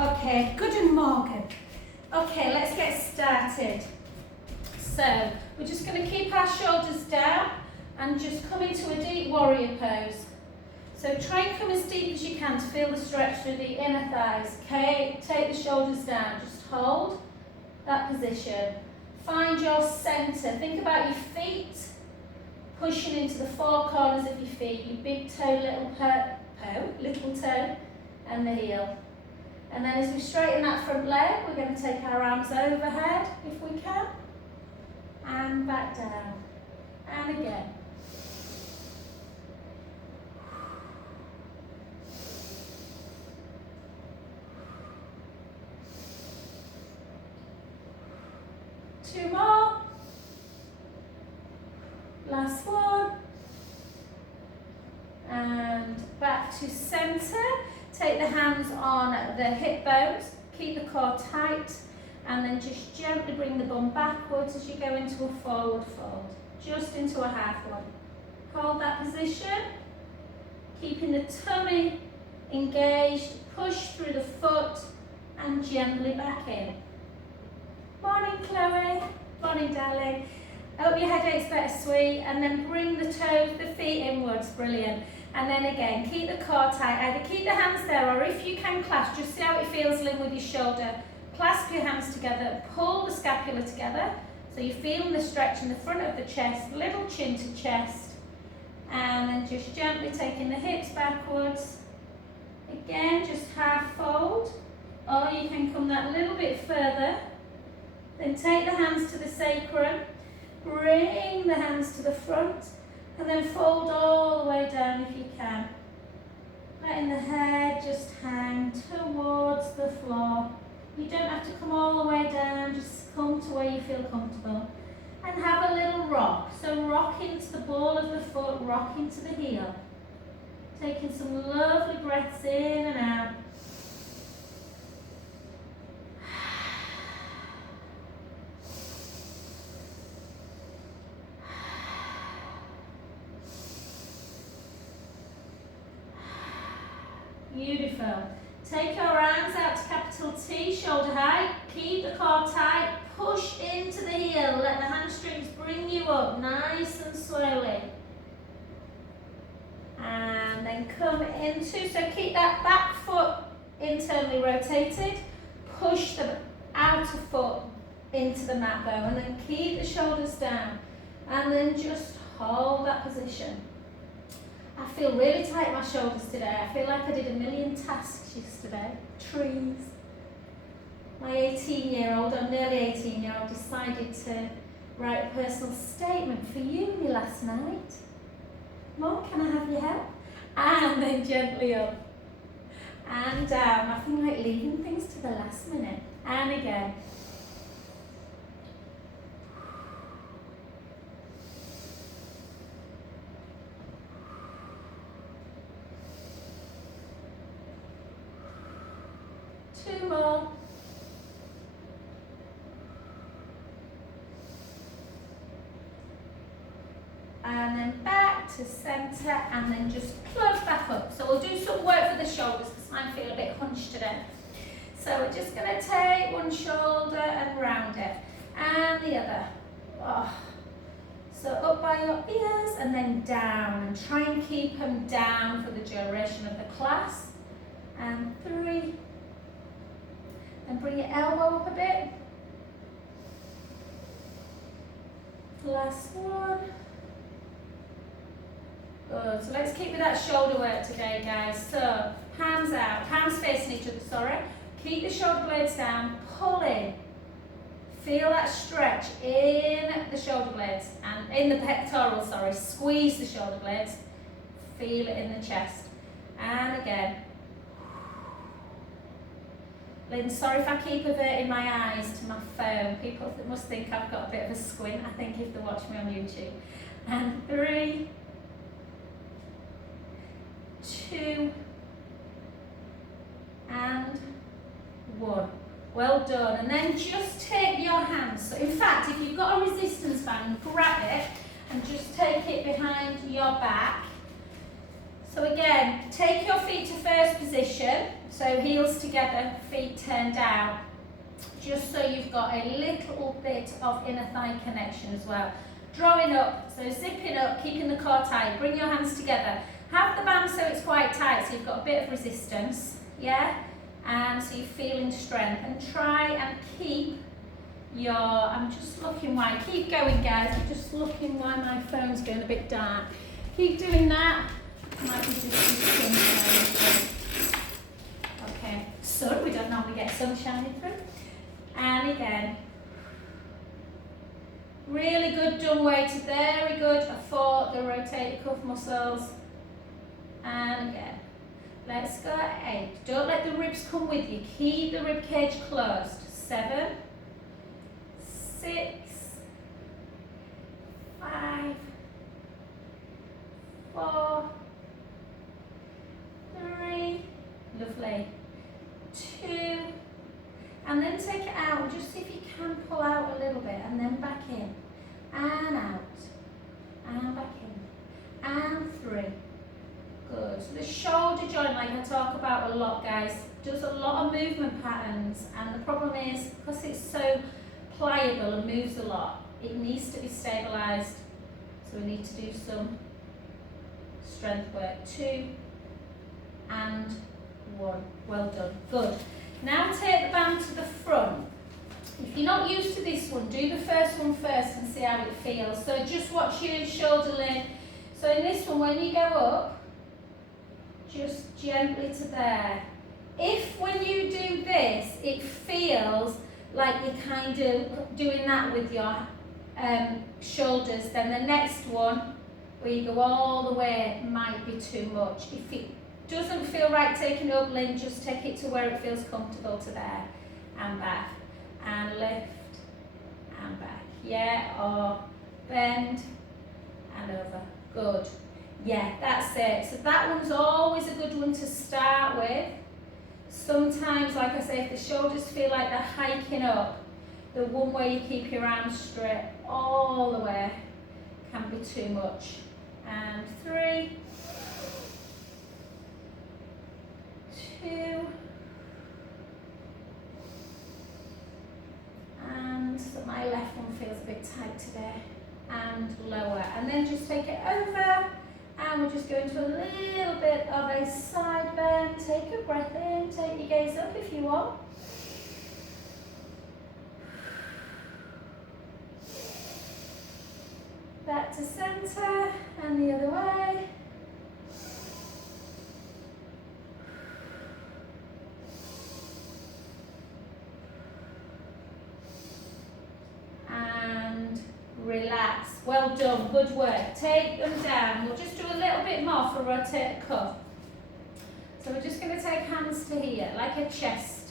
Okay, good and Morgan. Okay, let's get started. So, we're just going to keep our shoulders down and just come into a deep warrior pose. So try and come as deep as you can to feel the stretch through the inner thighs. Okay, take the shoulders down, just hold that position. Find your centre. Think about your feet pushing into the four corners of your feet, your big toe, little toe, and the heel. And then as we straighten that front leg, we're going to take our arms overhead, if we can, and back down, and again. Two more. Last one. And back to centre. Take the hands on the hip bones, keep the core tight, and then just gently bring the bum backwards as you go into a forward fold, just into a half one. Hold that position, keeping the tummy engaged, push through the foot, and gently back in. Morning, Chloe. Morning, darling. Hope your headache's better, sweet, and then bring the toes, the feet inwards, brilliant. And then again, keep the core tight. Either keep the hands there, or if you can clasp, just see how it feels live with your shoulder. Clasp your hands together, pull the scapula together, so you're feeling the stretch in the front of the chest, little chin to chest. And then just gently taking the hips backwards. Again, just half fold, or you can come that little bit further. Then take the hands to the sacrum, bring the hands to the front, and then fold all the way down if you can. Letting the head just hang towards the floor. You don't have to come all the way down, just come to where you feel comfortable. And have a little rock. So rock into the ball of the foot, rock into the heel. Taking some lovely breaths in and out. Beautiful. Take your arms out to capital T, shoulder height. Keep the core tight. Push into the heel. Let the hamstrings bring you up nice and slowly. And then come into, so keep that back foot internally rotated. Push the outer foot into the mat bow, and then keep the shoulders down. And then just hold that position. I feel really tight in my shoulders today. I feel like I did a million tasks yesterday. Trees. My 18-year-old, I'm nearly 18-year-old, decided to write a personal statement for uni last night. Mum, can I have your help? And then gently up. And down. I feel like leaving things to the last minute. And again. Two more. And then back to centre, and then just plug back up. So we'll do some work for the shoulders because mine feel a bit hunched today. So we're just going to take one shoulder and round it, and the other. Oh. So up by your ears and then down, and try and keep them down for the duration of the class. And 3. And bring your elbow up a bit. Last one. Good. So let's keep with that shoulder work today, guys. So hands out, hands facing each other, sorry. Keep the shoulder blades down, pull in. Feel that stretch in the shoulder blades and in the pectoral, sorry. Squeeze the shoulder blades. Feel it in the chest. And again. Lynn, sorry if I keep averting my eyes to my phone. People must think I've got a bit of a squint, I think, if they watch me on YouTube. And 3, 2, and 1. Well done. And then just take your hands. So in fact, if you've got a resistance band, grab it and just take it behind your back. So again, take your feet to first position, so heels together, feet turned down, just so you've got a little bit of inner thigh connection as well. Drawing up, so zipping up, keeping the core tight, bring your hands together. Have the band so it's quite tight, so you've got a bit of resistance, yeah? And so you're feeling strength, and try and keep your, I'm just looking why, keep going guys, I'm just looking why my phone's going a bit dark. Keep doing that. Might be just sunshine. Okay, sun, we don't normally get sun shining through. And again. Really good, done weighted, very good for the rotator cuff muscles. And again. Let's go at 8. Don't let the ribs come with you. Keep the rib cage closed. 7, 6, 5, 4, 3, lovely, 2, and then take it out and just see if you can pull out a little bit, and then back in, and out, and back in, and 3. Good. So the shoulder joint, like I talk about a lot, guys, does a lot of movement patterns, and the problem is, because it's so pliable and moves a lot, it needs to be stabilised. So we need to do some strength work. 2 and 1. Well done. Good. Now take the band to the front. If you're not used to this one, do the first one first and see how it feels. So just watch your shoulder lean. So in this one, when you go up, just gently to there. If when you do this, it feels like you're kind of doing that with your shoulders, then the next one, where you go all the way, might be too much. If it doesn't feel right taking up lean, just take it to where it feels comfortable to there, and back, and lift, and back, yeah, or bend, and over, good. Yeah, that's it. So that one's always a good one to start with. Sometimes, like I say, if the shoulders feel like they're hiking up, the one way you keep your arms straight all the way can be too much. And 3, 2, and so my left one feels a bit tight today, and lower. And then just take it over. And we're just going to a little bit of a side bend. Take a breath in, take your gaze up if you want. Back to centre, and the other way. And relax. Well done, good work. Take them down. We'll just do a little bit more for rotator cuff. So we're just going to take hands to here, like a chest.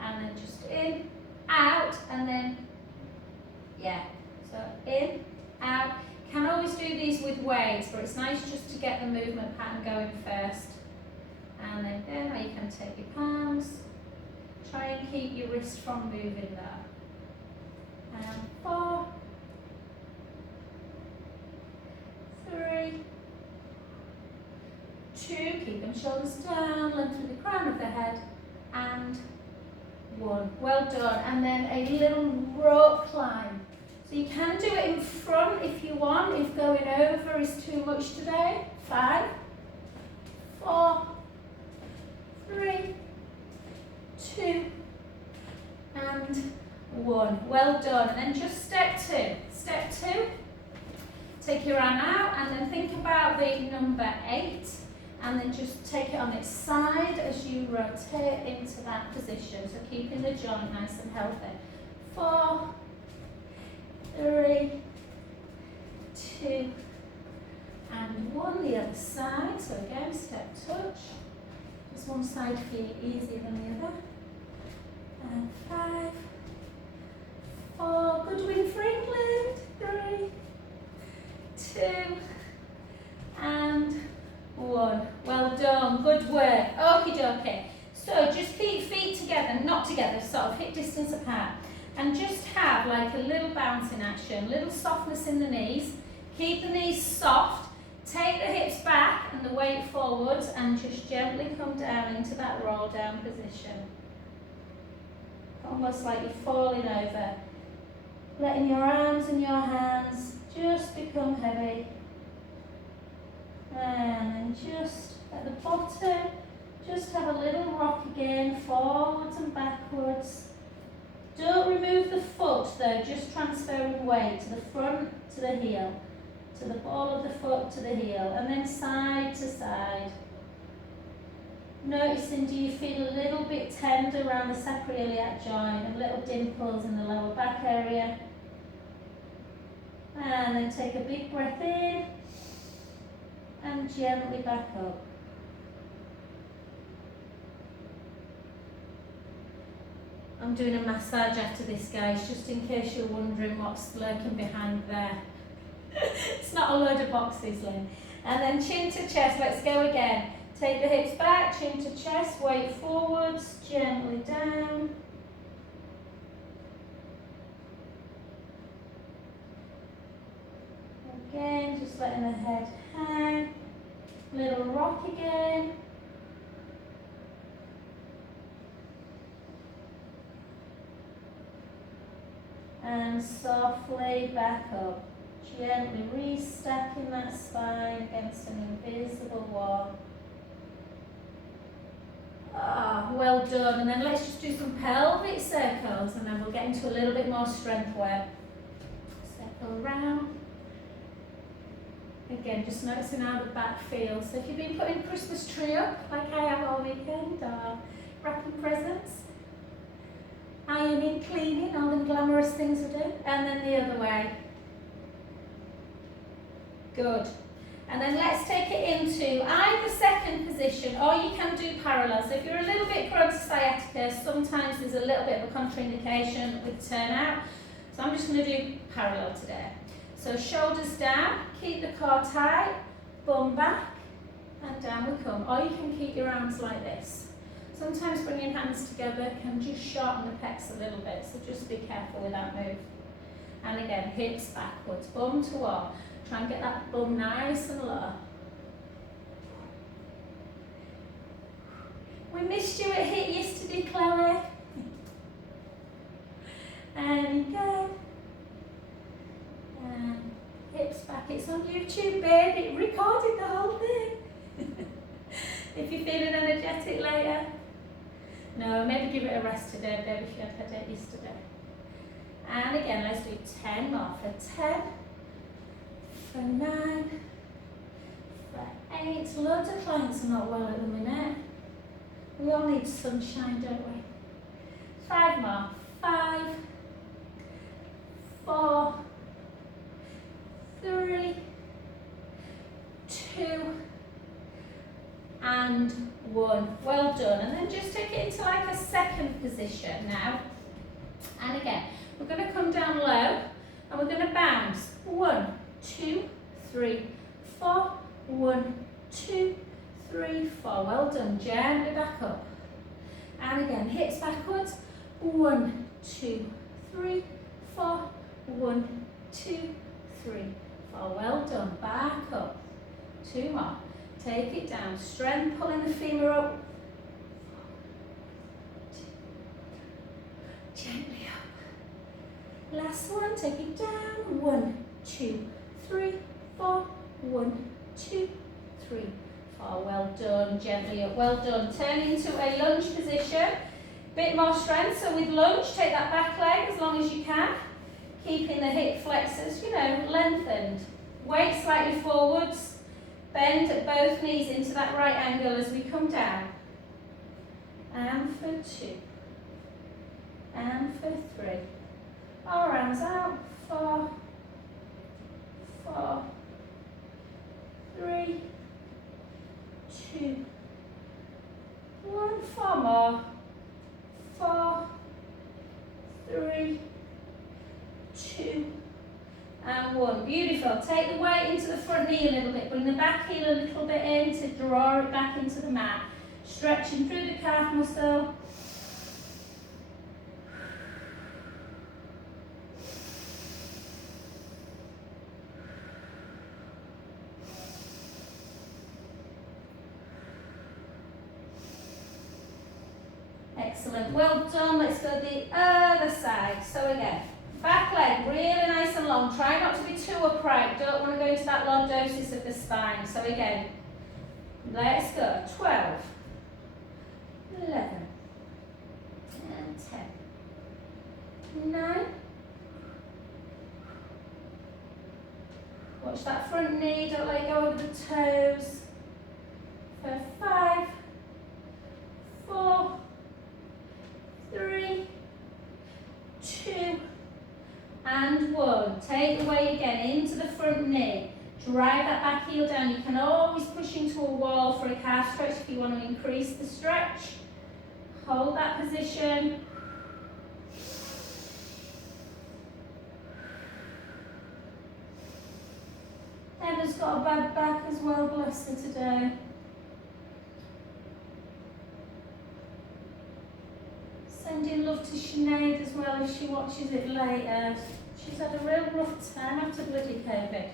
And then just in, out, and then, yeah. So in, out. Can always do these with weights, but it's nice just to get the movement pattern going first. And then there, you can take your palms. Try and keep your wrist from moving there. And 4, 3, 2, keep them shoulders down, lengthen the crown of the head, and 1. Well done. And then a little rope climb. So you can do it in front if you want, if going over is too much today. 5, 4, 3, 2, and 1. Well done. And then just step 2. Step 2. Take your arm out and then think about the number 8, and then just take it on its side as you rotate into that position. So keeping the joint nice and healthy. 4, 3, 2, and 1. The other side. So again, step touch. Just one side feel easier than the other. And 5, 4. Good win for England. 3, 2, and 1. Well done, good work. Okie dokie. So just keep feet together, not together, sort of hip distance apart. And just have like a little bouncing action, little softness in the knees. Keep the knees soft. Take the hips back and the weight forwards and just gently come down into that roll down position. Almost like you're falling over. Letting your arms and your hands just become heavy. And then just at the bottom, just have a little rock again, forwards and backwards. Don't remove the foot though, just transferring weight to the front, to the heel, to the ball of the foot, to the heel, and then side to side. Noticing, do you feel a little bit tender around the sacroiliac joint and little dimples in the lower back area? And then take a big breath in and gently back up. I'm doing a massage after this, guys, just in case you're wondering what's lurking behind there. It's not a load of boxes, Lynn. And then chin to chest, let's go again. Take the hips back, chin to chest, weight forwards, gently down. Again, just letting the head hang. Little rock again. And softly back up. Gently restacking that spine against an invisible wall. Ah, well done. And then let's just do some pelvic circles and then we'll get into a little bit more strength work. Circle around. Again, just noticing how the back feels. So if you've been putting a Christmas tree up, like I have all weekend, or wrapping presents, ironing, cleaning, all them glamorous things we do, and then the other way. Good. And then let's take it into either second position, or you can do parallel. So if you're a little bit prone to sciatica, sometimes there's a little bit of a contraindication with turnout. So I'm just going to do parallel today. So shoulders down, keep the core tight, bum back, and down we come. Or you can keep your arms like this. Sometimes bringing hands together can just shorten the pecs a little bit, so just be careful with that move. And again, hips backwards, bum to wall. Try and get that bum nice and low. We missed you at HIIT yesterday, Chloe. And you go. And hips back. It's on YouTube, babe. It recorded the whole thing. If you're feeling energetic later. No, maybe give it a rest today, babe, if you had headache yesterday. And again, let's do 10 more. For 10, for 9, for 8. Loads of clients are not well at the minute. We all need sunshine, don't we? 5 more. 5, 4, 3, 2, and 1. Well done. And then just take it into like a second position now. And again, we're going to come down low and we're going to bounce. 1, 2, 3, 4. 1, 2, 3, 4. Well done. Gently back up. And again, hips backwards. 1, 2, 3, 4. 1, 2, 3, 4. Well done. Back up. 2 more. Take it down. Strength, pulling the femur up. Gently up. Last one. Take it down. 1, 2, 3, 4. 1, 2, 3, 4. Well done. Gently up. Well done. Turn into a lunge position. Bit more strength. So with lunge, take that back leg as long as you can. Keeping the hip flexors, lengthened. Weight slightly forwards. Bend at both knees into that right angle as we come down. And for 2. And for 3. Our arms out. 4, 4, 3, 2, 1. 4 more. 4, 3, 2, and 1. Beautiful. Take the weight into the front knee a little bit. Bring the back heel a little bit in to draw it back into the mat. Stretching through the calf muscle. Excellent, well done. Let's go the other side. So again, back leg really nice and long. Try not to be too upright. Don't want to go into that lordosis of the spine. So again, let's go. 12, 11, and 10, 9. Watch that front knee, don't let it go over the toes. For 5, 4, 3, 2, and 1. Take the weight again into the front knee. Drive that back heel down. You can always push into a wall for a calf stretch if you want to increase the stretch. Hold that position. Emma's got a bad back as well, bless her today. Sending love to Sinead as well if she watches it later. She's had a real rough time after bloody COVID.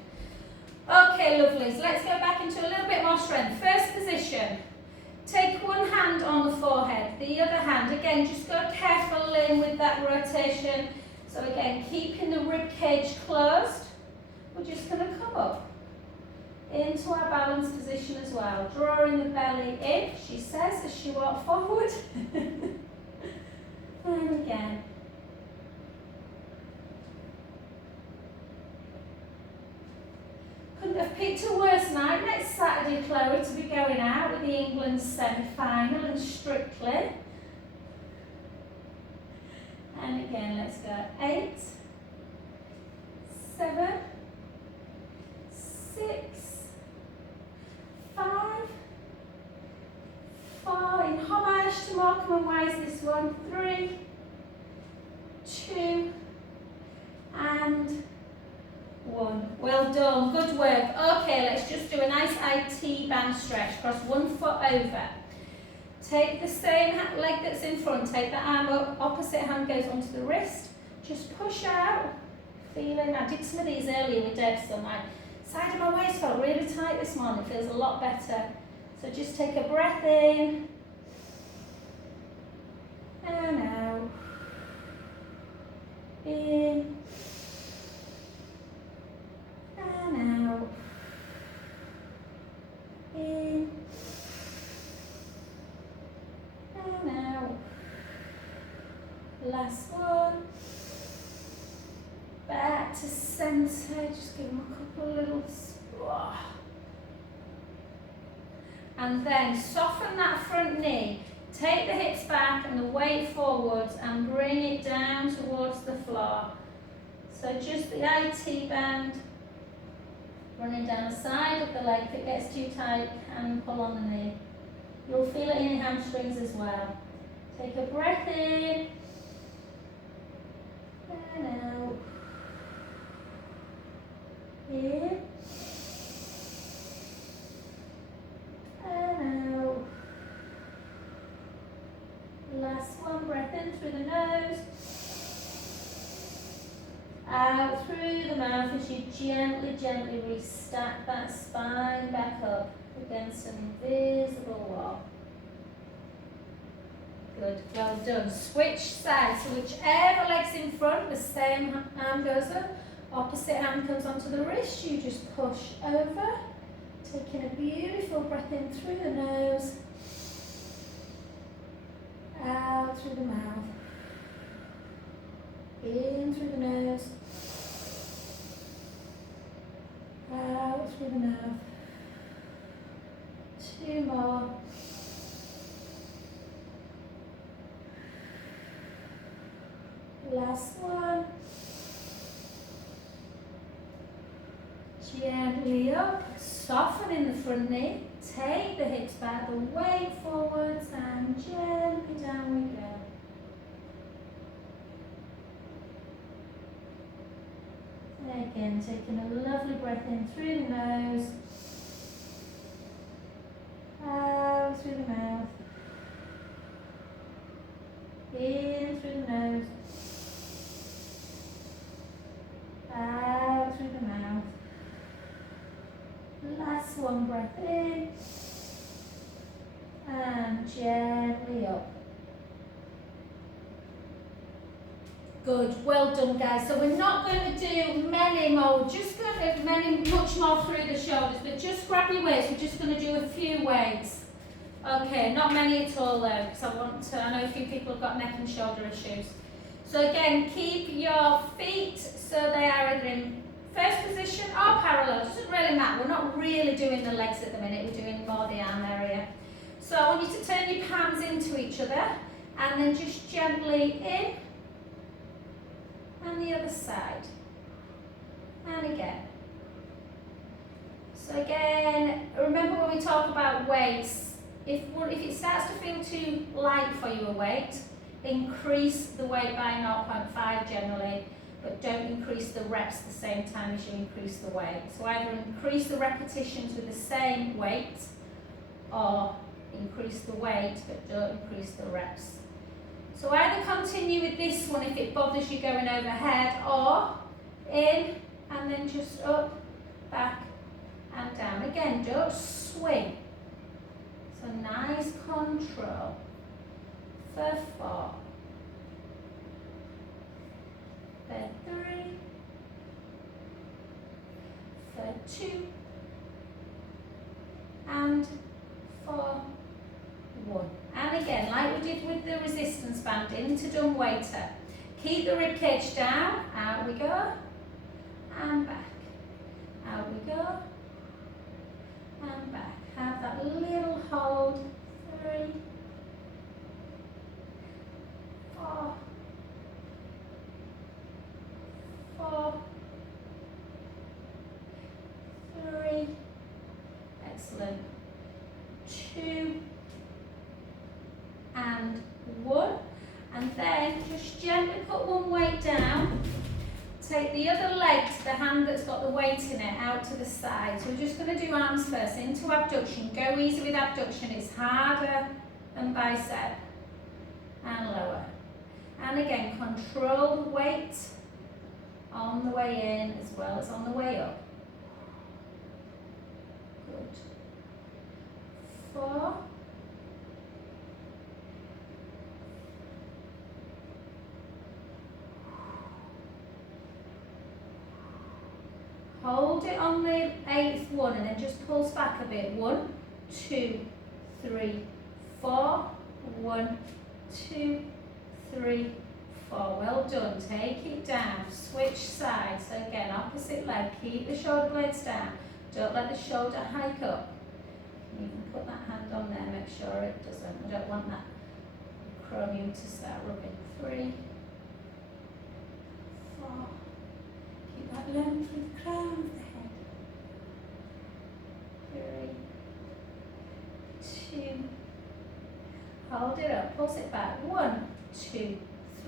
Okay, lovelies, let's go back into a little bit more strength. First position, take one hand on the forehead, the other hand, again, just go careful in with that rotation. So again, keeping the rib cage closed, we're just going to come up into our balance position as well, drawing the belly in, she says, as she walks forward. And again. Couldn't have picked a worse night next Saturday, Chloe, to be going out with the England semi-final and Strictly. And again, let's go. 8, 7, 6, 5, 4, in homage to Morecambe and Wise this one, 3, 2, and 1. Well done, good work. Okay, let's just do a nice IT band stretch. Cross one foot over. Take the same leg that's in front, take the arm up, opposite hand goes onto the wrist. Just push out, feeling, I did some of these earlier with Deb, so my side of my waist felt really tight this morning, it feels a lot better. So just take a breath in, and out, in, and out, in, and out. Last one. Back to centre, just give them a couple of little, and then soften that front knee, take the hips back and the weight forwards and bring it down towards the floor. So just the IT band, running down the side of the leg. If it gets too tight, and pull on the knee. You'll feel it in your hamstrings as well. Take a breath in, and out. In, and out. Last one, breath in through the nose, out through the mouth as you gently restack that spine back up against an invisible wall. Good, well done. Switch sides, so whichever leg's in front, the same arm goes up, opposite hand comes onto the wrist, you just push over, taking a beautiful breath in through the nose, out through the mouth, in through the nose, out through the mouth. 2 more. Last one. Gently up, soften in the front knee, take the hips back, the weight forwards, and gently down we go. Again, taking a lovely breath in through the nose, out through the mouth, in through the nose, out through the mouth. Last one, breath in, and gently up. Good, well done guys. So we're not going to do many more, just going to much more through the shoulders, but just grab your weights. We're just going to do a few weights. Okay, not many at all though, because I know a few people have got neck and shoulder issues. So again, keep your feet so they are either in first position or parallel. It doesn't really matter. We're not really doing the legs at the minute, we're doing more the arm area. So I want you to turn your palms into each other and then just gently in and the other side. And again. So again, remember when we talk about weights, if it starts to feel too light for you a weight, increase the weight by 0.5 generally, but don't increase the reps at the same time as you increase the weight. So either increase the repetitions with the same weight or increase the weight but don't increase the reps. So either continue with this one if it bothers you going overhead, or in and then just up, back and down. Again, don't swing. So nice control for 4, for 3, for 2, and for 1. And again, like we did with the resistance band, into dumb waiter. Keep the rib cage down, out we go, and back. Out we go, and back. Have that little hold. 3, 4, 4, 3, excellent, 2, and 1, and then just gently put one weight down. Take the other leg, the hand that's got the weight in it, out to the side. So we're just going to do arms first, into abduction. Go easy with abduction, it's harder than bicep, and lower. And again, control the weight on the way in as well as on the way up. Good. 4, hold it on the 8th one and then just pulse back a bit. 1, 2, 3, 4. 1, 2, 3, 4. Well done. Take it down. Switch sides. So again, opposite leg. Keep the shoulder blades down. Don't let the shoulder hike up. You can put that hand on there. Make sure it doesn't. I don't want that chromium to start rubbing. 3, 4. Keep that length with the crown of the head. 3, 2. Hold it up. Pulse it back. 1, 2,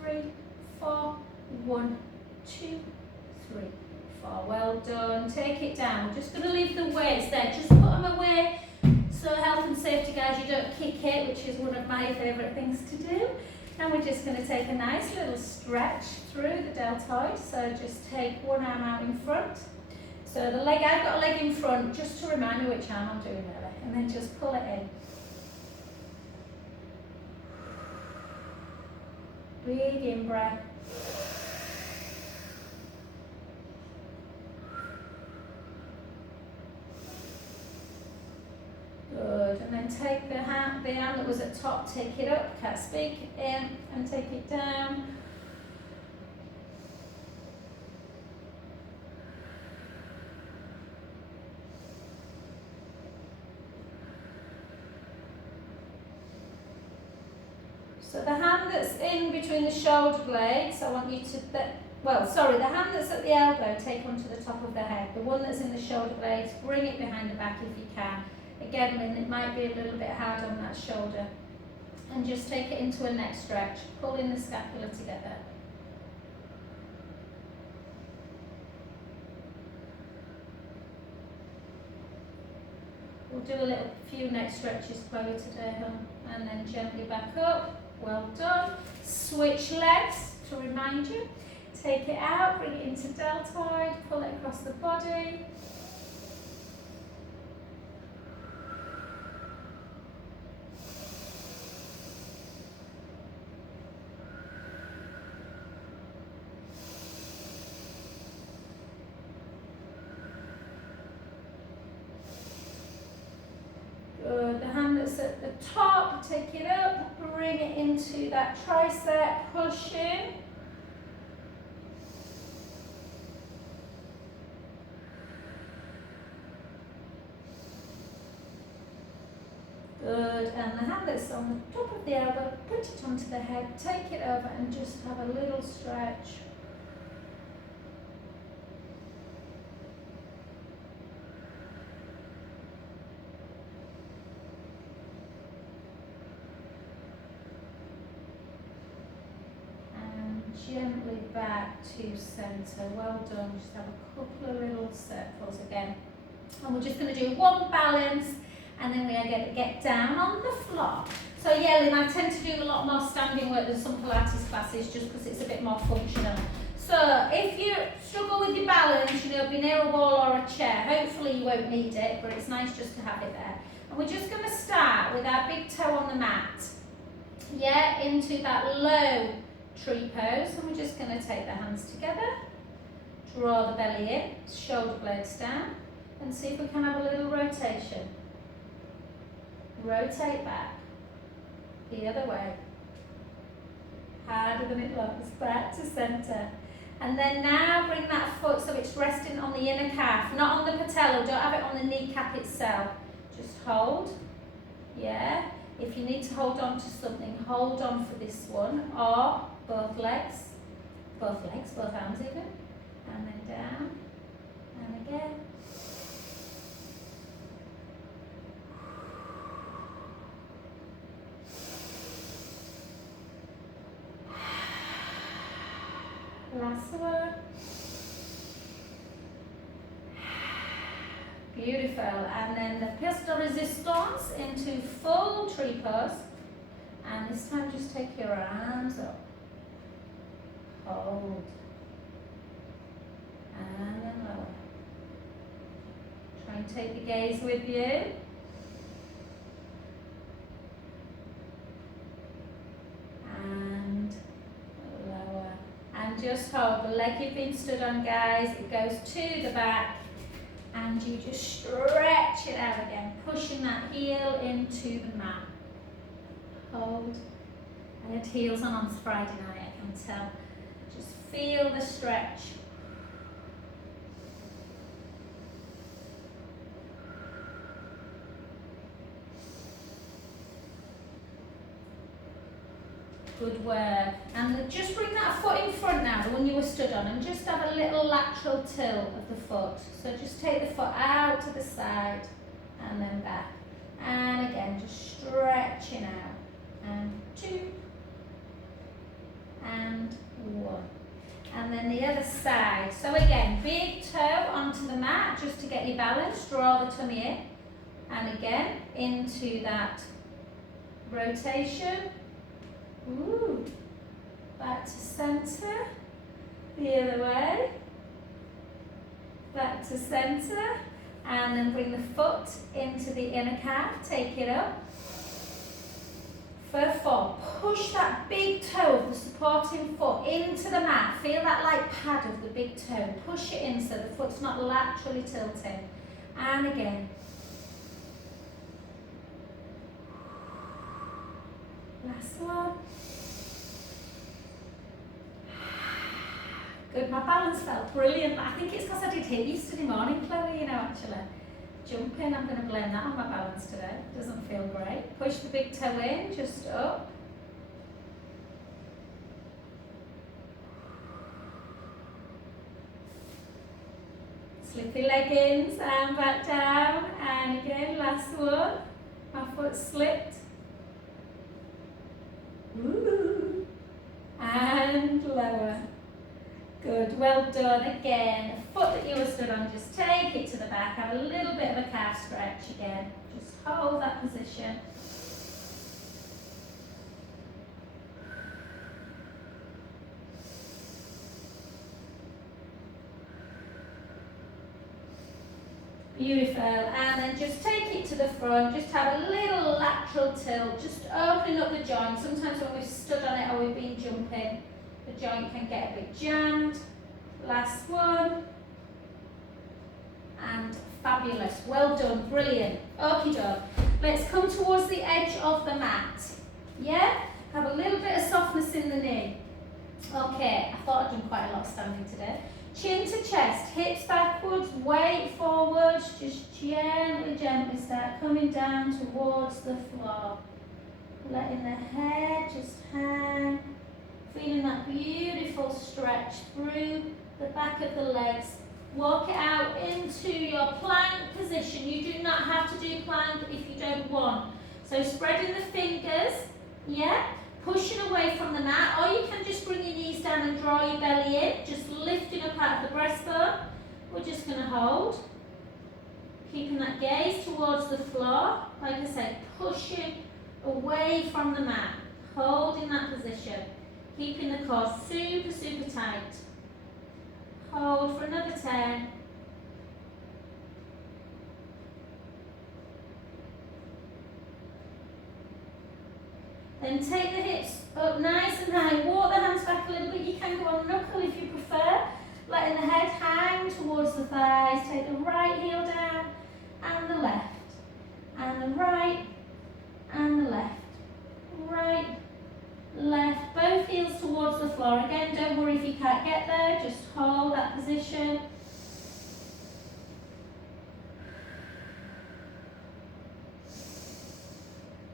3, 4. 1, 2, 3, 4. Well done. Take it down. We're just going to leave the weights there. Just put them away. So health and safety guys, you don't kick it, which is one of my favourite things to do. And we're just going to take a nice little stretch through the deltoid. So just take one arm out in front. So the leg, I've got a leg in front, just to remind me which arm I'm doing really. And then just pull it in. Big in breath. Good, and then take the arm that was at top, take it up, can't speak, in, and take it down. So the hand that's in between the shoulder blades, I want you to, the hand that's at the elbow, take one to the top of the head. The one that's in the shoulder blades, bring it behind the back if you can. Again, it might be a little bit hard on that shoulder. And just take it into a neck stretch, pulling the scapula together. We'll do a few neck stretches for you today, and then gently back up. Well done. Switch legs to remind you. Take it out, bring it into deltoid, pull it across the body. top, take it up, bring it into that tricep, push in. Good, and the hand that's on the top of the elbow, put it onto the head, take it over and just have a little stretch. And gently back to centre, well done, just have a couple of little circles again. And we're just going to do one balance and then we're going to get down on the floor. So yeah, Lynn, I tend to do a lot more standing work than some Pilates classes just because it's a bit more functional. So if you struggle with your balance, you know, be near a wall or a chair, hopefully you won't need it, but it's nice just to have it there. And we're just going to start with our big toe on the mat. Yeah, into that low tree pose. And we're just going to take the hands together, draw the belly in, shoulder blades down, and see if we can have a little rotation. Rotate back, the other way, harder than it looks, back to centre. And then now bring that foot so it's resting on the inner calf, not on the patella, don't have it on the kneecap itself. Just hold, yeah. If you need to hold on to something, hold on for this one, or both legs, both arms even, and then down, and again. Last one. Beautiful. And then the pièce de résistance into full tree pose. And this time just take your arms up. Hold. And then lower. Try and take the gaze with you. And lower. And just hold the leg you've been stood on, guys. It goes to the back. And you just stretch it out again, pushing that heel into the mat. Hold. I had heels on Friday night, I can tell. Just feel the stretch. Good work. And just bring that foot in front now, the one you were stood on, and just have a little lateral tilt of the foot. So just take the foot out to the side and then back. And again, just stretching out. And 2. And 1. And then the other side. So again, big toe onto the mat just to get your balance. Draw the tummy in. And again, into that rotation. Ooh. Back to centre. The other way. Back to centre. And then bring the foot into the inner calf. Take it up. For 4. Push that big toe of the supporting foot into the mat. Feel that like pad of the big toe. Push it in so the foot's not laterally tilting. And again. Last one. Good, my balance felt brilliant. I think it's because I did hit yesterday morning, Chloe, you know, actually. Jumping, I'm going to blame that on my balance today. Doesn't feel great. Push the big toe in, just up. Slippy leggings and back down. And again, last one. My foot slipped. Ooh. And lower. Good, well done. Again, the foot that you were stood on, just take it to the back. Have a little bit of a calf stretch again. Just hold that position. Beautiful. And then just take it to the front. Just have a little lateral tilt. Just opening up the joint. Sometimes when we've stood on it or we've been jumping, the joint can get a bit jammed. Last one. And fabulous. Well done. Brilliant. Okie doke. Let's come towards the edge of the mat. Yeah? Have a little bit of softness in the knee. Okay, I thought I'd done quite a lot of standing today. Chin to chest, hips backwards, weight forwards, just gently start coming down towards the floor. Letting the head just hang, feeling that beautiful stretch through the back of the legs. Walk it out into your plank position. You do not have to do plank if you don't want. So spreading the fingers, yeah, pushing away from the mat, or you can just bring your knees down and draw your belly in, just lifting up out of the breastbone. We're just going to hold, keeping that gaze towards the floor. Like I said, pushing away from the mat, holding that position, keeping the core super, super tight. Hold for another 10. Then take the hips up nice and high. Walk the hands back a little bit. You can go on knuckle if you prefer. Letting the head hang towards the thighs. Take the right heel down and the left. And the right and the left. Right, left. Both heels towards the floor. Again, don't worry if you can't get there. Just hold that position.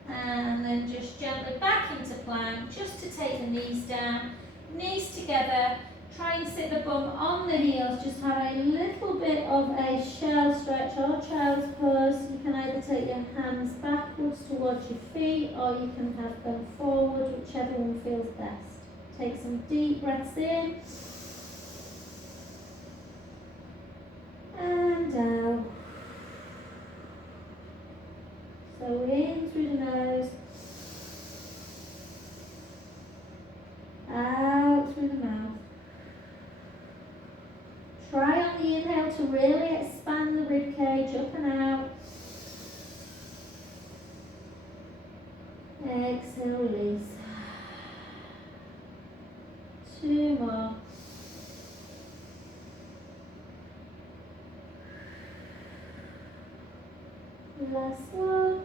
And then just gently back into plank, just to take the knees down, knees together. Try and sit the bum on the heels. Just have a little bit of a shell stretch or child's pose. You can either take your hands backwards towards your feet, or you can have them forward, whichever one feels best. Take some deep breaths in and out. So in through the nose, out through the mouth. Try on the inhale to really expand the rib cage up and out. Exhale, release. 2 more. Last one.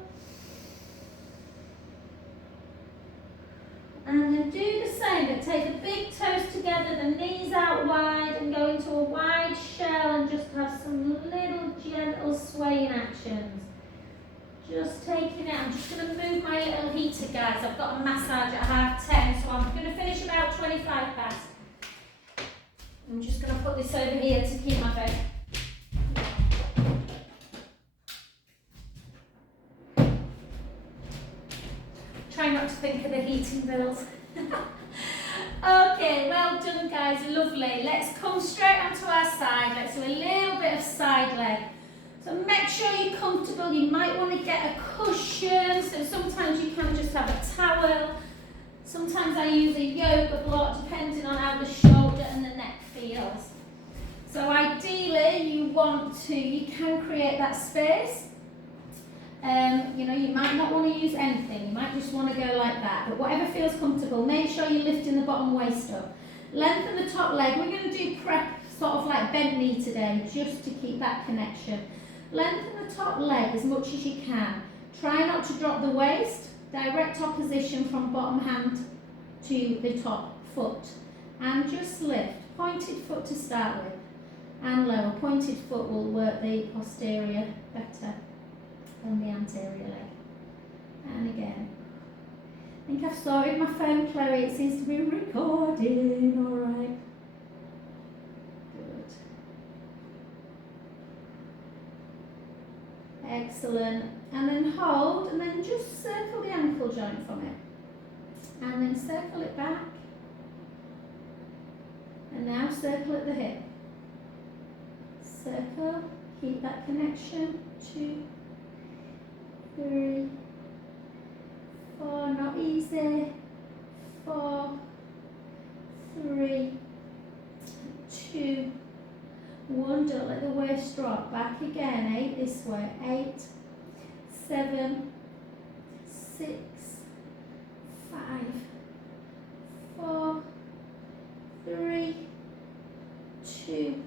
And then do the same, but take the big toes together, the knees out wide, and go into a wide shell and just have some little gentle swaying actions. Just taking it. I'm just going to move my little heater, guys. I've got a massage at 10:30, so I'm going to finish about 25 past. I'm just going to put this over here to keep my bed. Try not to think of the heating bills. Okay, well done, guys. Lovely. Let's come straight onto our side. Let's do a little bit of side leg. So make sure you're comfortable. You might want to get a cushion. So sometimes you can just have a towel. Sometimes I use a yoga block, depending on how the shoulder and the neck feels. So ideally, you can create that space. You might not want to use anything. You might just want to go like that. But whatever feels comfortable, make sure you're lifting the bottom waist up. Lengthen the top leg. We're going to do prep, sort of like bent knee today, just to keep that connection. Lengthen the top leg as much as you can. Try not to drop the waist. Direct opposition from bottom hand to the top foot. And just lift. Pointed foot to start with. And lower. Pointed foot will work the posterior better than the anterior leg. And again. I think I've sorted my phone, Chloe. It seems to be recording. Alright. Good. Excellent. And then hold, and then just circle the ankle joint from it. And then circle it back. And now circle at the hip. Circle. Keep that connection. 2, 3, 4, not easy. 4, 3, 2, 1. Don't let the waist drop. Back again. 8 this way. 8, 7, 6, 5, 4, 3, 2,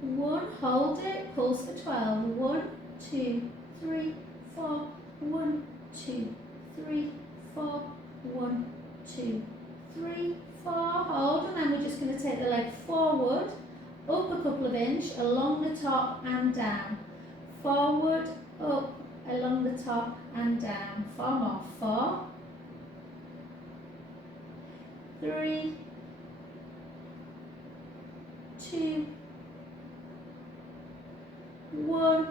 1. Hold it. Pulse for 12. 1, 2, 3, 4, 1, 2, 3, 4, 1, 2, 3, 4, hold, and then we're just going to take the leg forward, up a couple of inches, along the top and down, forward, up, along the top and down, 4 more, 4, 3, 2, 1,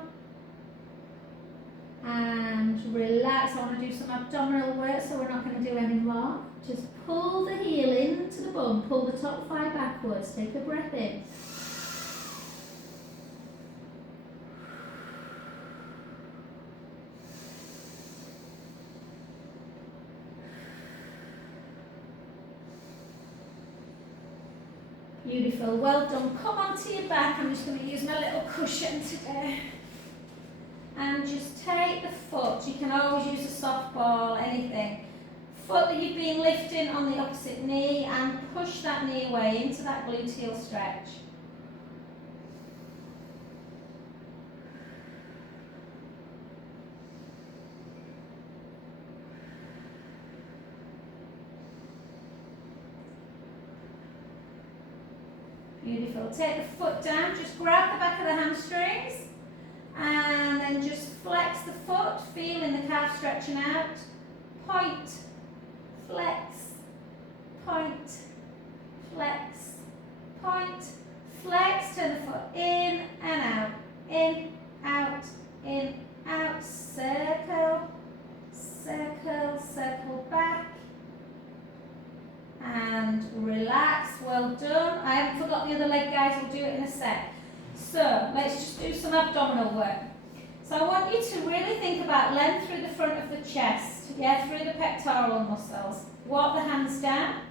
and relax. I want to do some abdominal work, so we're not going to do any more. Just pull the heel into the bum, pull the top thigh backwards, take a breath in. Beautiful, well done. Come onto your back. I'm just going to use my little cushion today. And just take the foot, you can always use a softball, anything. Foot that you've been lifting on the opposite knee and push that knee away into that gluteal stretch. Beautiful. Take the foot down, just grab the back of the hamstrings and then just flex the foot, feeling the calf stretching out. Point, flex, point, flex, point, flex. Turn the foot in and out, in, out, in, out. Circle, circle, circle back. And relax, well done. I haven't forgot the other leg, guys, we'll do it in a sec. So let's just do some abdominal work. So I want you to really think about length through the front of the chest, yeah, through the pectoral muscles. Walk the hands down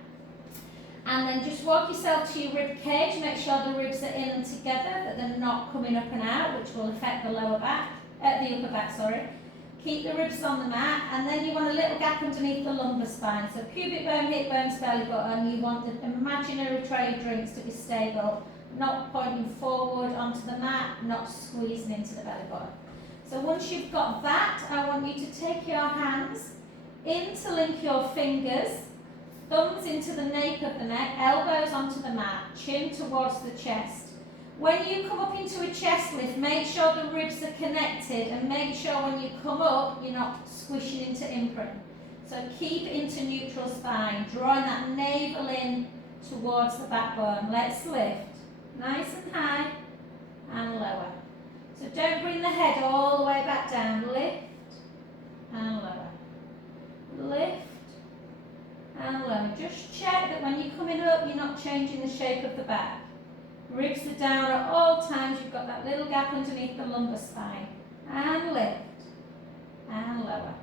and then just walk yourself to your rib cage. Make sure the ribs are in and together, that they're not coming up and out, which will affect the lower back, the upper back, sorry. Keep the ribs on the mat, and then you want a little gap underneath the lumbar spine. So pubic bone, hip bones, belly button. You want the imaginary tray of drinks to be stable, not pointing forward onto the mat, not squeezing into the belly button. So once you've got that, I want you to take your hands, interlink your fingers, thumbs into the nape of the neck, elbows onto the mat, chin towards the chest. When you come up into a chest lift, make sure the ribs are connected and make sure when you come up, you're not squishing into imprint. So keep into neutral spine, drawing that navel in towards the backbone. Let's lift. Nice and high and lower. So don't bring the head all the way back down. Lift and lower. Lift and lower. Just check that when you're coming up, you're not changing the shape of the back. Ribs are down at all times. You've got that little gap underneath the lumbar spine. And lift. And lower.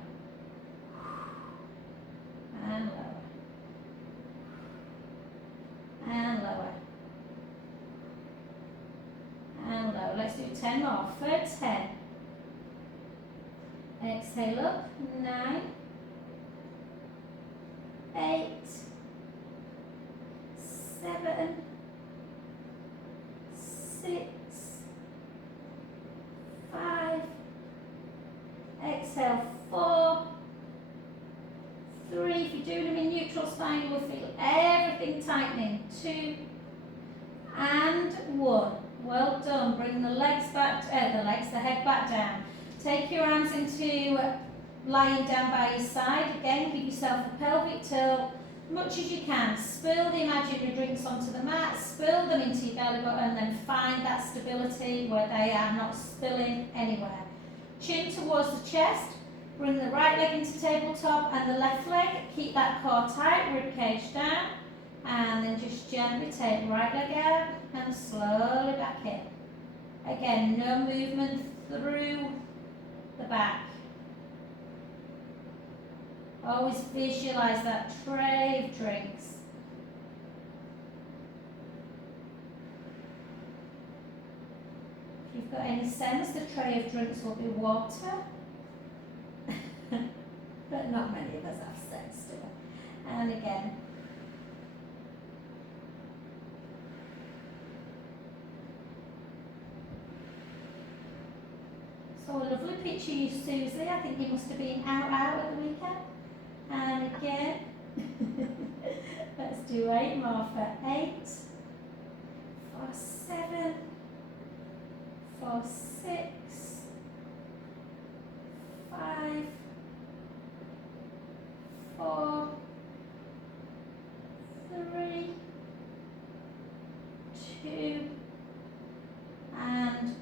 And lower. And lower. And lower. Let's do 10 more. For 10. Exhale up. 9. 8. 7. 6, 5, exhale 4, 3, if you're doing them in neutral spine you will feel everything tightening, 2 and 1, well done. Bring the legs back, the head back down. Take your arms into lying down by your side, again give yourself a pelvic tilt, much as you can. Spill the imaginary drinks onto the mat, spill them into your belly button, and then find that stability where they are not spilling anywhere. Chin towards the chest, bring the right leg into tabletop and the left leg, keep that core tight, rib cage down, and then just gently take right leg out and slowly back in. Again, no movement through the back. Always visualize that tray of drinks. If you've got any sense, the tray of drinks will be water. But not many of us have sense to it. And again. So So a lovely picture of you, Susie. I think you must have been out at the weekend. And again. Let's do 8 more for 8, for 7, for 6, 5, 4, 3, 2, and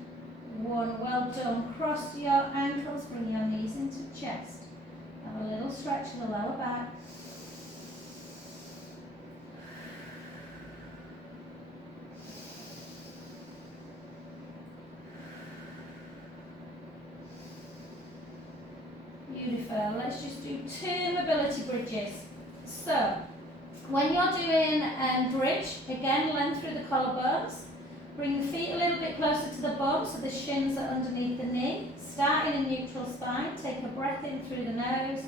1. Well done. Cross your ankles, bring your knees into chest. Have a little stretch in the lower back. Beautiful. Let's just do 2 mobility bridges. So, when you're doing bridge, again, length through the collarbones. Bring the feet a little bit closer to the bum so the shins are underneath the knee. Start in a neutral spine. Take a breath in through the nose.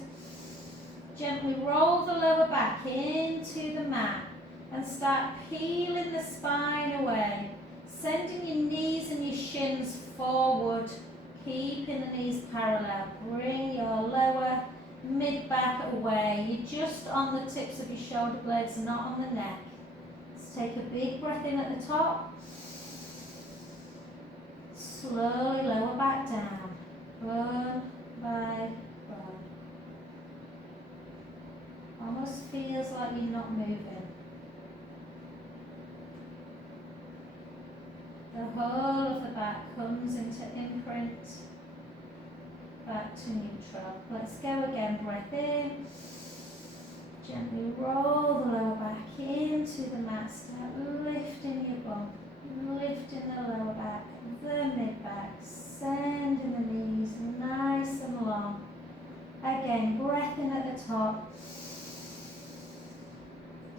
Gently roll the lower back into the mat and start peeling the spine away. Sending your knees and your shins forward. Keeping the knees parallel. Bring your lower mid-back away. You're just on the tips of your shoulder blades, not on the neck. Let's take a big breath in at the top. Slowly lower back down. Bone by bone. Almost feels like you're not moving. The whole of the back comes into imprint, back to neutral. Let's go again, breath in. Gently roll the lower back into the mat. Start lifting your bum, lifting the lower back, the mid back, sending the knees nice and long. Again, breath in at the top.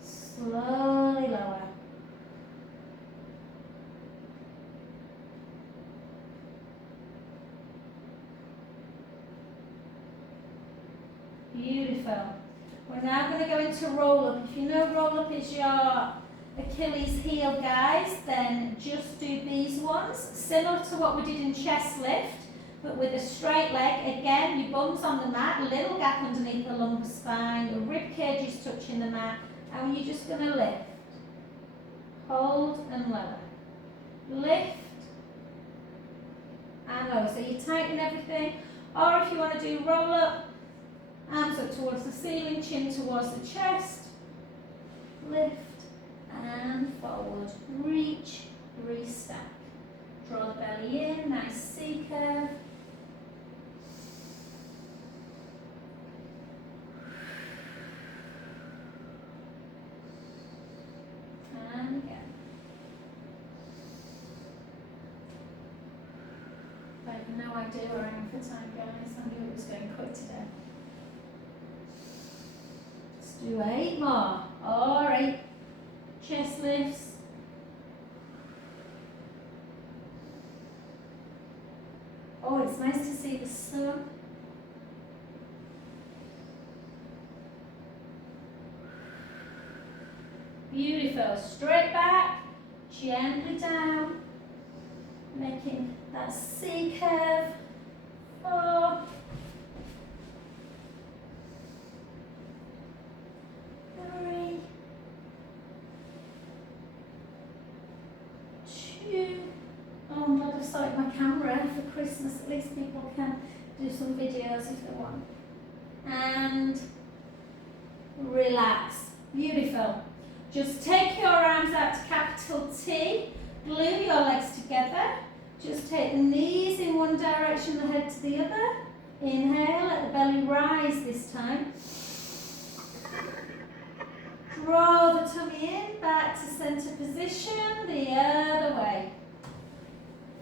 Slowly lower. Beautiful. We're now going to go into roll up. If you know roll up is your Achilles heel, guys, then just do these ones. Similar to what we did in chest lift, but with a straight leg. Again, your bum's on the mat, a little gap underneath the lumbar spine, the rib cage is touching the mat, and you're just going to lift. Hold and lower. Lift and lower. So you tighten everything. Or if you want to do roll up, arms up towards the ceiling, chin towards the chest. Lift and forward. Reach, restack. Draw the belly in, nice C curve. And again. I have no idea where I am for time, guys. I knew it was going quick today. Let's do 8 more. All right. Chest lifts. Oh, it's nice to see the sun. Beautiful. Straight back, gently down, making that C curve. 4, 3, 2. Oh, I'm glad I've started my camera for Christmas. At least people can do some videos if they want. And relax. Beautiful. Just take your arms out to capital T. Glue your legs together. Just take the knees in one direction, the head to the other. Inhale, let the belly rise this time. Draw the tummy in, back to center position, the other way.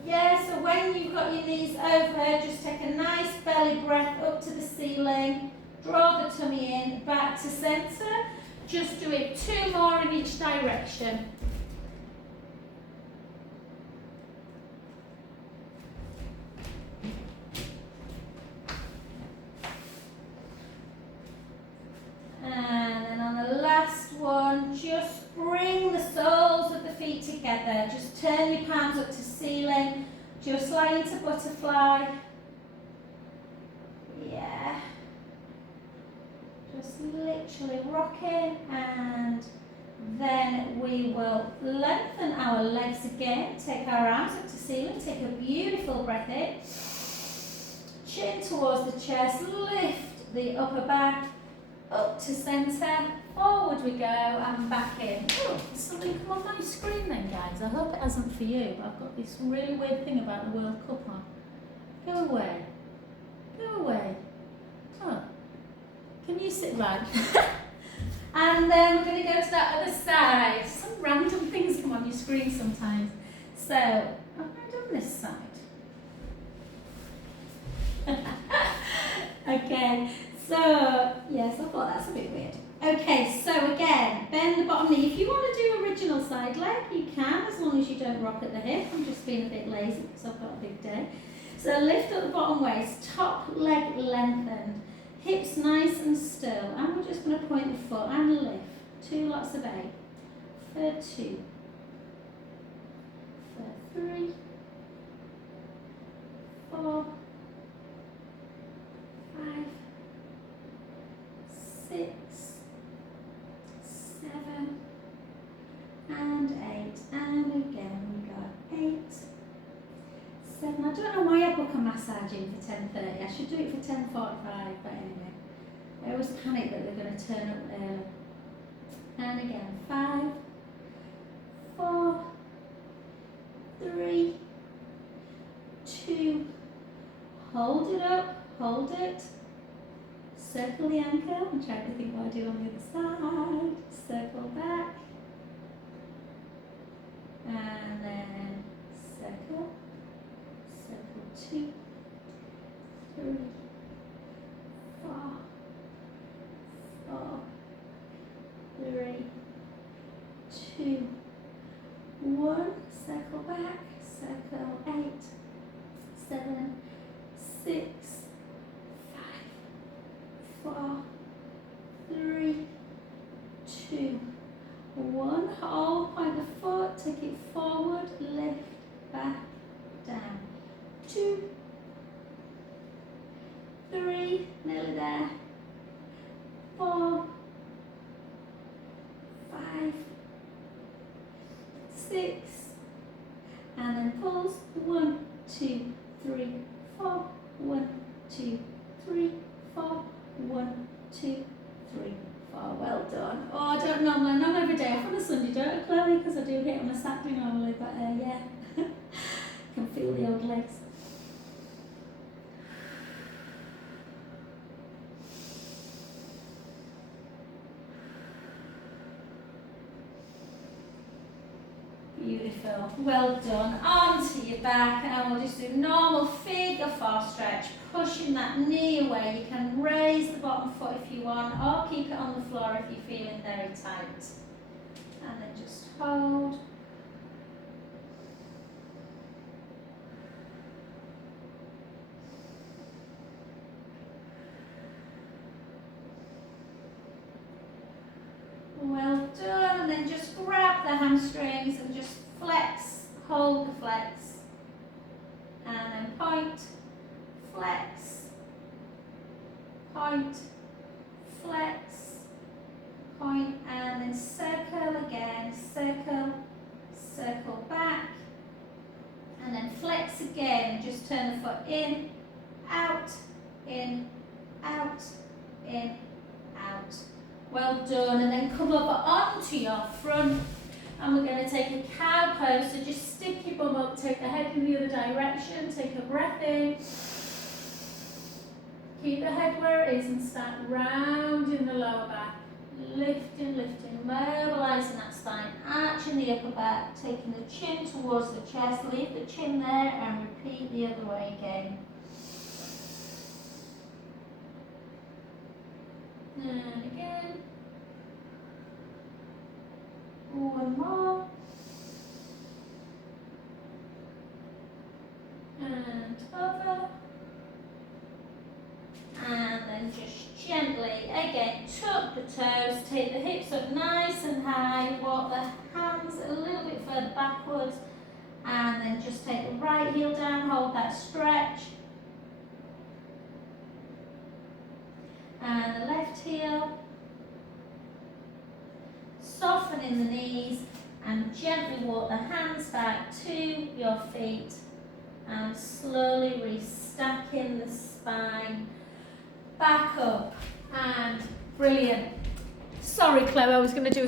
Yeah, so when you've got your knees over, just take a nice belly breath up to the ceiling. Draw the tummy in, back to center. Just do it 2 more in each direction. And then on the last one, just bring the soles of the feet together. Just turn your palms up to ceiling. Just lie into butterfly. Just literally rocking, and then we will lengthen our legs again. Take our arms up to ceiling, take a beautiful breath in. Chin towards the chest, lift the upper back, up to centre, forward we go, and back in. Oh, there's something come on my screen then, guys. I hope it hasn't for you, but I've got this really weird thing about the World Cup on. Go away. Go away. Oh. Can you sit right? And then we're going to go to that other side. Some random things come on your screen sometimes. So, I've now done this side. Okay, so, yes, I thought that's a bit weird. Okay, so again, bend the bottom knee. If you want to do original side leg, you can, as long as you don't rock at the hip. I'm just being a bit lazy because I've got a big day. So lift up the bottom waist, top leg lengthened, hips nice and still. And we're just going to point the foot and lift. 2 lots of 8. For 2. For 3. 4. 5. 6. 7. And 8. And again we got 8. 7. I don't know why I book a massage in for 10:30. I should do it for 10:45, but anyway. I always panic that they're going to turn up early. And again, 5, 4, 3, 2, hold it up, hold it. Circle the ankle. I'm trying to think what I do on the other side. Circle back. And then circle. Circle 2, 3, 4, 4, 3, 2, 1. Circle back. Circle 8, 7, 6, 5, 4, 3, 2, 1. Hold, point the foot, take it forward, lift, back, down. 2, 3, nearly there. 4, 5, 6, and then pulse. 1, 2, 3, 4. 1, 2, 3, 4. 1, 2, 3, 4. Well done. Oh, I don't normally, I'm not every day off on a Sunday, don't I, Chloe? Because I do hit on a Saturday normally, but yeah, I can feel the old legs. Beautiful. Well done. Onto your back, and we'll just do normal figure 4 stretch, pushing that knee away. You can raise the bottom foot if you want, or keep it on the floor if you're feeling very tight. And then just hold. Well done, and then just grab the hamstrings and just flex, hold the flex, and then point, flex, point, flex, point, and then circle again, circle, circle back, and then flex again, and just turn the foot in, out, in, out, in, out. Well done, and then come over onto your front, and we're going to take a cow pose. So just stick your bum up, take the head in the other direction, take a breath in, keep the head where it is, and start rounding the lower back, lifting, lifting, mobilising that spine, arching the upper back, taking the chin towards the chest, leave the chin there, and repeat the other way again. And again. One more. And over. And then just gently, again, tuck the toes, take the hips up nice and high, walk the hands a little bit further backwards, and then just take the right heel down, hold that stretch. And the left left heel. Softening the knees and gently walk the hands back to your feet and slowly restacking the spine back up. And brilliant. Sorry, Chloe, I was going to do